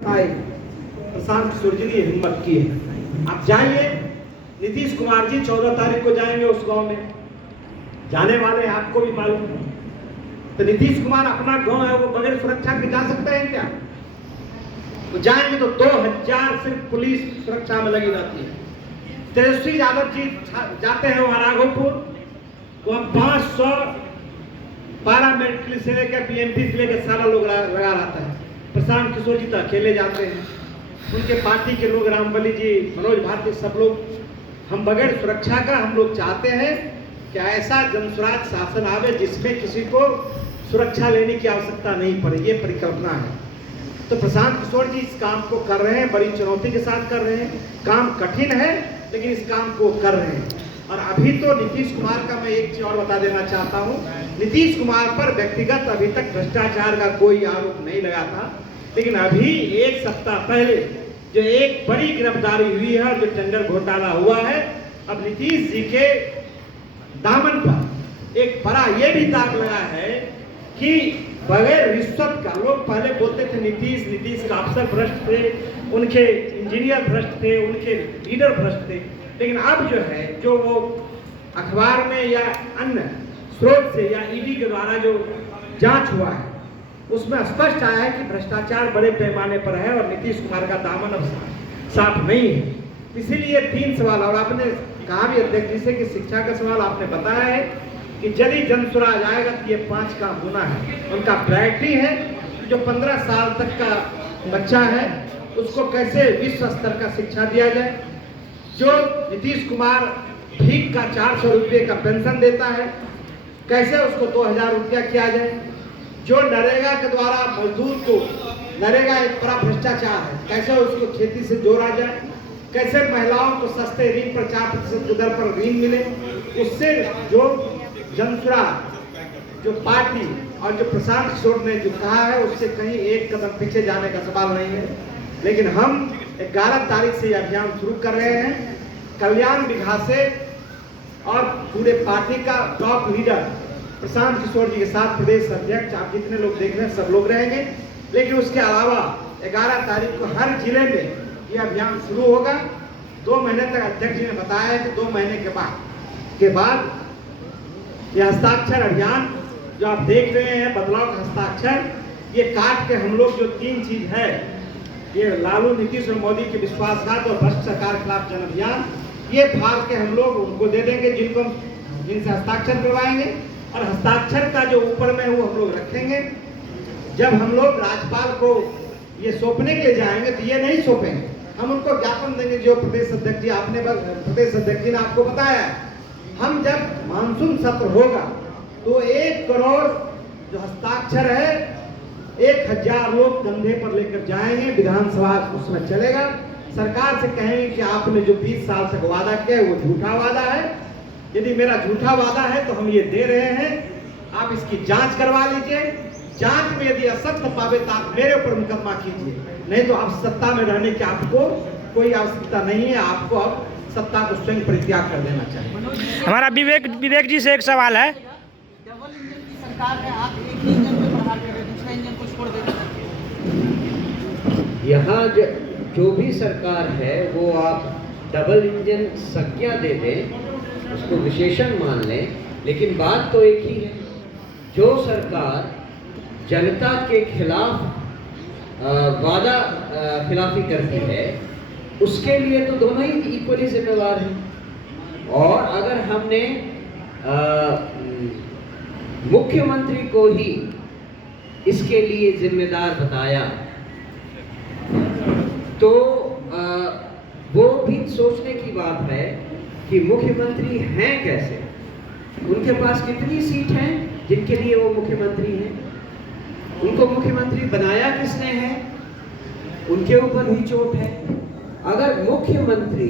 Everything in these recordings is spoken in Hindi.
आए प्रशांत किशोर जी ने हिम्मत की है। आप जाइए, नीतीश कुमार जी 14 तारीख को जाएंगे उस गांव में, जाने वाले हैं, आपको भी मालूम है। तो नीतीश कुमार अपना गांव है, वो बगैर सुरक्षा के जा सकते हैं क्या? वो जाएंगे तो 2000 सिर्फ पुलिस सुरक्षा में लगी रहती है। तेजस्वी यादव जी जाते हैं वहां राघोपुर, वहां 500 पैरामिलिट्री से लेकर पीएमपी से लेकर सारा लोग लगा रहता है। प्रशांत किशोर जी तो अकेले जाते हैं, उनके पार्टी के लोग, रामबली जी, मनोज भारती, सब लोग। हम बगैर सुरक्षा का हम लोग चाहते हैं कि ऐसा जनसुराज शासन आवे जिसमें किसी को सुरक्षा लेने की आवश्यकता नहीं पड़े, ये परिकल्पना है। तो प्रशांत किशोर जी इस काम को कर रहे हैं, बड़ी चुनौती के साथ कर रहे हैं। काम कठिन है लेकिन इस काम को कर रहे हैं। और अभी तो नीतीश कुमार का मैं एक चीज और बता देना चाहता हूँ, नीतीश कुमार पर व्यक्तिगत अभी तक भ्रष्टाचार का कोई आरोप नहीं लगा था, लेकिन अभी एक सप्ताह पहले जो एक बड़ी गिरफ्तारी हुई है और जो टेंडर घोटाला हुआ है, अब नीतीश जी के दामन पर एक बड़ा ये भी दाग लगा है कि बगैर रिश्वत का, लोग पहले बोलते थे नीतीश का अफसर भ्रष्ट थे, उनके इंजीनियर भ्रष्ट थे, उनके लीडर भ्रष्ट थे, लेकिन अब जो है, जो वो अखबार में या अन्य स्रोत से या ईडी के द्वारा जो जांच हुआ है उसमें स्पष्ट आया है कि भ्रष्टाचार बड़े पैमाने पर है और नीतीश कुमार का दामन अब साफ नहीं है। इसीलिए 3 सवाल, और आपने कहा भी अध्यक्ष जी से कि शिक्षा का सवाल आपने बताया है कि यदि जनसुराज आएगा तो ये 5 काम होना है। उनका प्रायोरिटी है जो 15 साल तक का बच्चा है उसको कैसे विश्व स्तर का शिक्षा दिया जाए, जो नीतीश कुमार भीख का 400 रुपये का पेंशन देता है कैसे उसको 2000 रुपया किया जाए, जो नरेगा के द्वारा मजदूर को, नरेगा एक बड़ा भ्रष्टाचार है, कैसे उसको खेती से जोड़ा जाए, कैसे महिलाओं को सस्ते ऋण पर 4% दर पर ऋण मिले, उससे जो जनसुराज, जो पार्टी और जो प्रशांत किशोर ने जो कहा है उससे कहीं एक कदम पीछे जाने का सवाल नहीं है। लेकिन हम 11 तारीख से यह अभियान शुरू कर रहे हैं। कल्याण बिघा से और पूरे पार्टी का टॉप लीडर प्रशांत किशोर जी के साथ प्रदेश अध्यक्ष, आप जितने लोग देख रहे हैं सब लोग रहेंगे। लेकिन उसके अलावा 11 तारीख को हर जिले में यह अभियान शुरू होगा। 2 महीने तक अध्यक्ष जी ने बताया है कि 2 महीने के बाद यह हस्ताक्षर अभियान जो आप देख रहे हैं, बदलाव का हस्ताक्षर, ये काट के हम लोग जो 3 चीज है, ये लालू, नीतीश और मोदी के विश्वासघात और भ्रष्ट सरकार के खिलाफ जन अभियान, ये फाड़ के हम लोग उनको दे देंगे जिनसे हस्ताक्षर करवाएंगे। और हस्ताक्षर का जो ऊपर में वो हम लोग रखेंगे। जब हम लोग राज्यपाल को ये सौंपने के लिए जाएंगे तो ये नहीं सौंपेंगे, हम उनको ज्ञापन देंगे। जो प्रदेश अध्यक्ष जी ने आपको बताया है, हम जब मानसून सत्र होगा तो 1 करोड़ जो हस्ताक्षर है 1000 लोग कंधे पर लेकर जाएंगे, विधानसभा उसमें चलेगा। सरकार से कहेंगे कि आपने जो 20 साल तक वादा किया है वो झूठा वादा है, यदि मेरा झूठा वादा है तो हम ये दे रहे हैं, आप इसकी जांच करवा लीजिए। जांच में यदि असत्य पावे तो आप मेरे ऊपर मुकदमा कीजिए, नहीं तो आप सत्ता में रहने की आपको कोई आवश्यकता नहीं है, आपको अब सत्ता को स्वयं परित्याग कर देना चाहिए। हमारा विवेक जी से एक सवाल है, डबल इंजन की सरकार है, आप एक ही इंजन पे प्रहार कर रहे हैं, दूसरा इंजन को छोड़ देते हैं। यहाँ जो भी सरकार है वो आप डबल इंजन संज्ञा दे दें, उसको विशेषण मान लें, लेकिन बात तो एक ही है। जो सरकार जनता के खिलाफ वादा खिलाफी करती है उसके लिए तो दोनों ही इक्वली जिम्मेवार हैं। और अगर हमने मुख्यमंत्री को ही इसके लिए जिम्मेदार बताया तो वो भी सोचने की बात है कि मुख्यमंत्री हैं कैसे, उनके पास कितनी सीट हैं जिनके लिए वो मुख्यमंत्री हैं, उनको मुख्यमंत्री बनाया किसने है, उनके ऊपर भी चोट है। अगर मुख्यमंत्री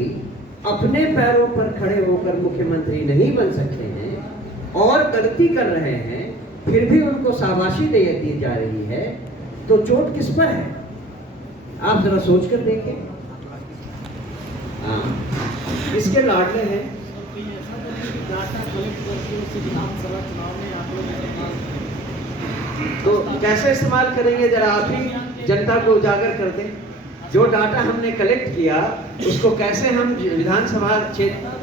अपने पैरों पर खड़े होकर मुख्यमंत्री नहीं बन सकते हैं और गलती कर रहे हैं फिर भी उनको शाबाशी दी जा रही है तो चोट किस पर है, आप जरा सोच कर देखिए। इसके लाडले हैं। तो कैसे इस्तेमाल करेंगे जरा आप ही जनता को उजागर कर दें। जो डाटा हमने कलेक्ट किया उसको कैसे हम विधानसभा क्षेत्र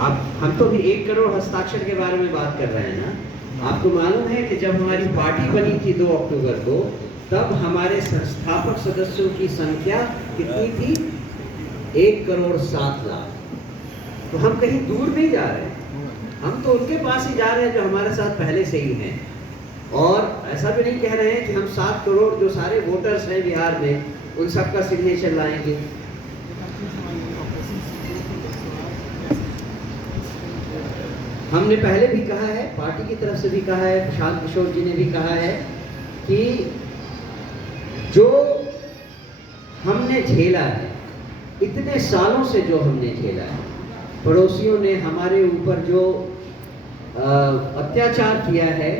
आप हम तो भी 1 करोड़ हस्ताक्षर के बारे में बात कर रहे हैं ना। आपको मालूम है कि जब हमारी पार्टी बनी थी 2 अक्टूबर को, तब हमारे संस्थापक सदस्यों की संख्या कितनी थी? 1 करोड़ 7 लाख। तो हम कहीं दूर नहीं जा रहे हैं, हम तो उनके पास ही जा रहे हैं जो हमारे साथ पहले से ही हैं। और ऐसा भी नहीं कह रहे हैं कि हम 7 करोड़ जो सारे वोटर्स हैं बिहार में उन सबका सिग्नेचर लाएंगे। हमने पहले भी कहा है, पार्टी की तरफ से भी कहा है, प्रशांत किशोर जी ने भी कहा है कि जो हमने झेला है, इतने सालों से जो हमने झेला है, पड़ोसियों ने हमारे ऊपर जो अत्याचार किया है,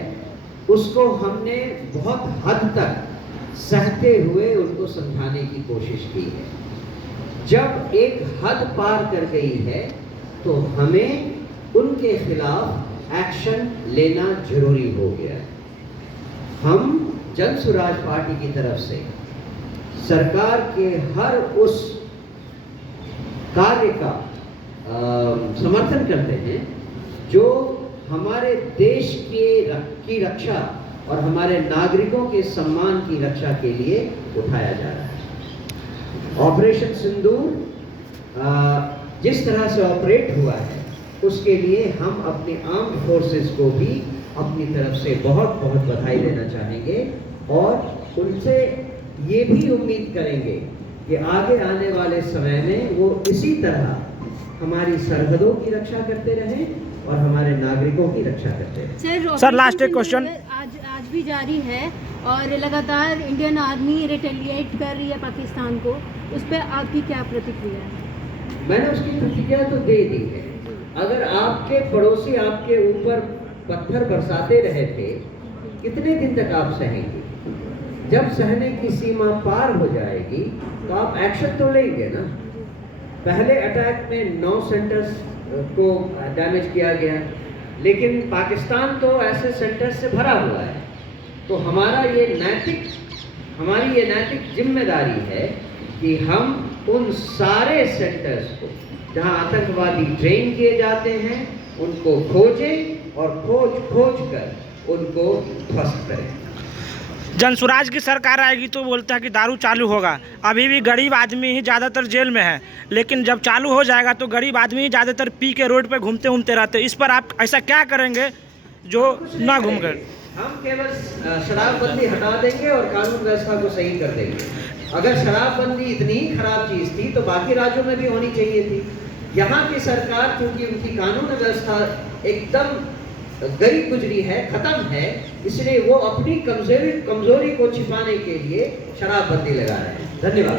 उसको हमने बहुत हद तक सहते हुए उनको समझाने की कोशिश की है। जब एक हद पार कर गई है तो हमें उनके खिलाफ एक्शन लेना जरूरी हो गया है। हम जन स्वराज पार्टी की तरफ से सरकार के हर उस कार्य का समर्थन करते हैं जो हमारे देश की रक्षा और हमारे नागरिकों के सम्मान की रक्षा के लिए उठाया जा रहा है। ऑपरेशन सिंदूर जिस तरह से ऑपरेट हुआ है उसके लिए हम अपने आर्म्ड फोर्सेस को भी अपनी तरफ से बहुत बहुत बधाई देना चाहेंगे और उनसे ये भी उम्मीद करेंगे कि आगे आने वाले समय में वो इसी तरह हमारी सरहदों की रक्षा करते रहें और हमारे नागरिकों की रक्षा करते रहें। सर लास्ट एक क्वेश्चन आज भी जारी है और लगातार इंडियन आर्मी रिटेलिएट कर रही है पाकिस्तान को, उस पर आपकी क्या प्रतिक्रिया है? मैंने उसकी प्रतिक्रिया तो दे दी है। अगर आपके पड़ोसी आपके ऊपर पत्थर बरसाते रहे थे, कितने दिन तक आप सहेंगे? जब सहने की सीमा पार हो जाएगी तो आप एक्शन तो लेंगे ना। पहले अटैक में 9 सेंटर्स को डैमेज किया गया, लेकिन पाकिस्तान तो ऐसे सेंटर्स से भरा हुआ है। तो हमारी ये नैतिक जिम्मेदारी है कि हम उन सारे सेंटर्स को जहां आतंकवादी ट्रेन किए जाते हैं उनको खोजें और खोज कर उनको ध्वस्त करें। जनसुराज की सरकार आएगी तो बोलता है कि दारू चालू होगा। अभी भी गरीब आदमी ही ज़्यादातर जेल में है, लेकिन जब चालू हो जाएगा तो गरीब आदमी ही ज़्यादातर पी के रोड पे घूमते रहते। इस पर आप ऐसा क्या करेंगे जो ना घूम कर? हम केवल शराबबंदी हटा देंगे और कानून व्यवस्था को सही कर देंगे। अगर शराबबंदी इतनी ही खराब चीज़ थी तो बाकी राज्यों में भी होनी चाहिए थी। यहाँ की सरकार क्योंकि उनकी कानून व्यवस्था एकदम गई गुजरी है, खत्म है, इसलिए वो अपनी कमजोरी को छिपाने के लिए शराबबंदी लगा रहे हैं। धन्यवाद।